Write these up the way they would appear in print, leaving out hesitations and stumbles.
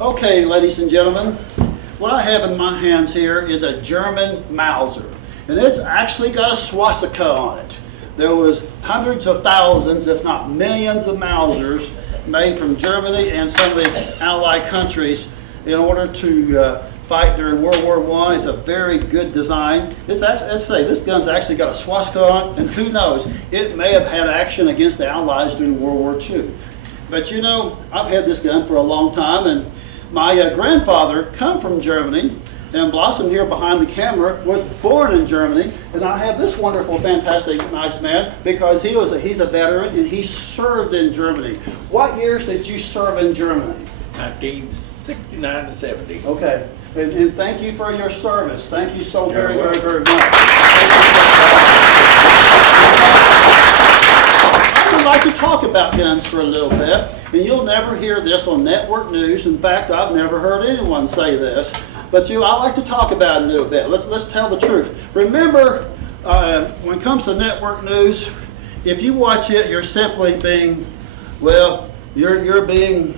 Okay, ladies and gentlemen, what I have in my hands here is a German Mauser, and it's actually got a swastika on it. There was hundreds of thousands, if not millions of Mausers made from Germany and some of its allied countries in order to fight during World War I. It's a very good design. It's actually, let's say, this gun's actually got a swastika on it, and who knows, it may have had action against the Allies during World War II. But you know, I've had this gun for a long time, and my grandfather come from Germany, and Blossom here behind the camera was born in Germany, and I have this wonderful, fantastic, nice man because he's a veteran and he served in Germany. What years did you serve in Germany? 1969 to 70. Okay, and thank you for your service. Thank you so very, very, very much. I would like to talk about guns for a little bit, and you'll never hear this on network news. In fact, I've never heard anyone say this, but I like to talk about it a little bit. Let's tell the truth. Remember, when it comes to network news, if you watch it, you're simply being, well, you're being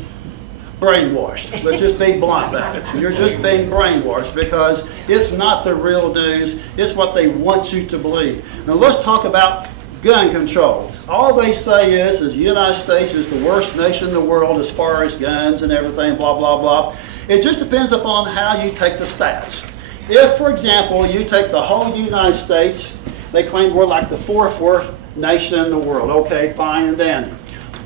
brainwashed. Let's just be blunt about it. You're just being brainwashed because it's not the real news. It's what they want you to believe. Now let's talk about gun control. All they say is the United States is the worst nation in the world as far as guns and everything, blah, blah, blah. It just depends upon how you take the stats. If, for example, you take the whole United States, they claim we're like the fourth worst nation in the world. Okay, fine and dandy.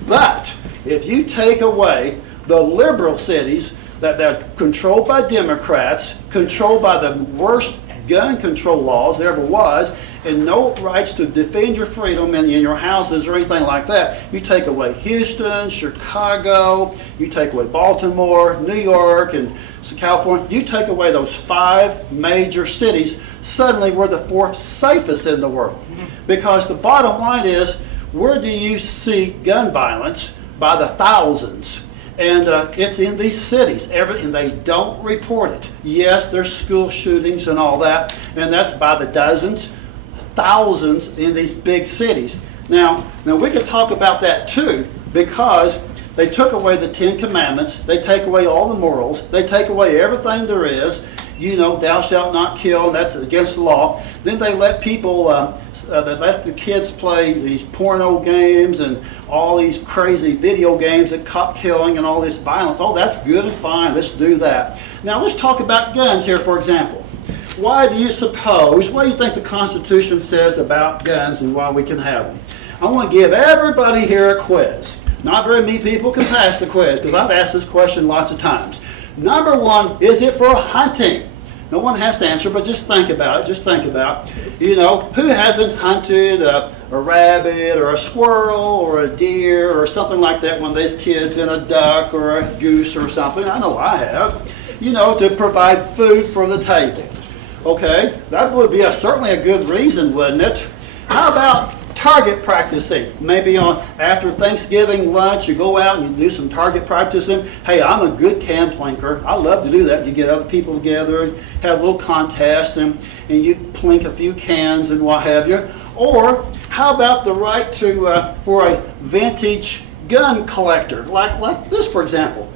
But if you take away the liberal cities that are controlled by Democrats, controlled by the worst gun control laws there ever was, and no rights to defend your freedom in your houses or anything like that. You take away Houston, Chicago, you take away Baltimore, New York, and California. You take away those 5 major cities, suddenly we're the 4th safest in the world. Because the bottom line is, where do you see gun violence? By the thousands. And it's in these cities, and they don't report it. Yes, there's school shootings and all that, and that's by the dozens, thousands in these big cities. Now we could talk about that too, because they took away the 10 Commandments, they take away all the morals, they take away everything there is. You know, thou shalt not kill, and that's against the law. Then they let people, they let the kids play these porno games and all these crazy video games that cop killing and all this violence. Oh, that's good and fine, let's do that. Now let's talk about guns here, for example. What do you think the Constitution says about guns and why we can have them? I want to give everybody here a quiz. Not very many people can pass the quiz, because I've asked this question lots of times. Number 1, is it for hunting? No one has to answer, but just think about it. Just think about, you know, who hasn't hunted a rabbit or a squirrel or a deer or something like that when there's kids, and a duck or a goose or something? I know I have. You know, to provide food for the table. Okay, that would be certainly a good reason, wouldn't it? How about target practicing? Maybe after Thanksgiving lunch, you go out and you do some target practicing. Hey, I'm a good can plinker. I love to do that. You get other people together and have a little contest, and you plink a few cans and what have you. Or how about the right to for a vintage gun collector, like this, for example?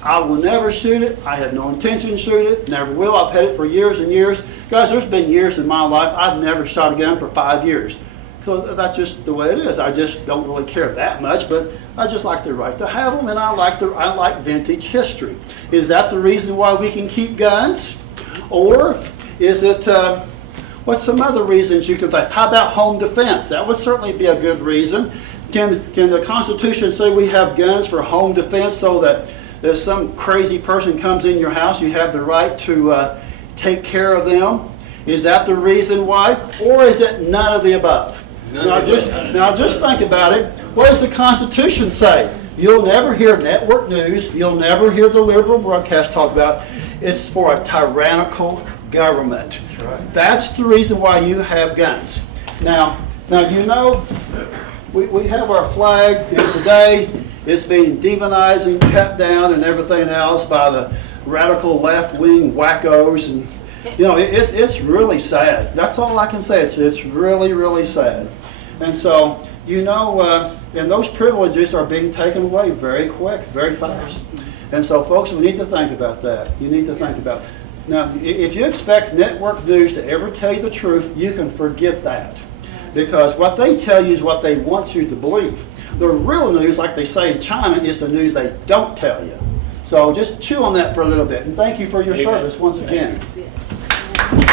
I will never shoot it. I have no intention to shoot it. Never will. I've had it for years and years. Guys, there's been years in my life I've never shot a gun for 5 years. So that's just the way it is. I just don't really care that much, but I just like the right to have them, and I like vintage history. Is that the reason why we can keep guns? Or is it, what's some other reasons you can think? How about home defense? That would certainly be a good reason. Can the Constitution say we have guns for home defense so that if some crazy person comes in your house, you have the right to take care of them? Is that the reason why? Or is it none of the above? Now just think about it. What does the Constitution say? You'll never hear network news. You'll never hear the liberal broadcast talk about it. It's for a tyrannical government. That's right. That's the reason why you have guns. Now you know, we have our flag, and today it's being demonized and cut down and everything else by the radical left-wing wackos, and you know, it's really sad. That's all I can say. It's really, really sad. And so, you know, and those privileges are being taken away very quick, very fast. And so, folks, we need to think about that. You need to think about it. Now, if you expect network news to ever tell you the truth, you can forget that. Because what they tell you is what they want you to believe. The real news, like they say in China, is the news they don't tell you. So just chew on that for a little bit. And thank you for your Amen. service once again. Yes, yes.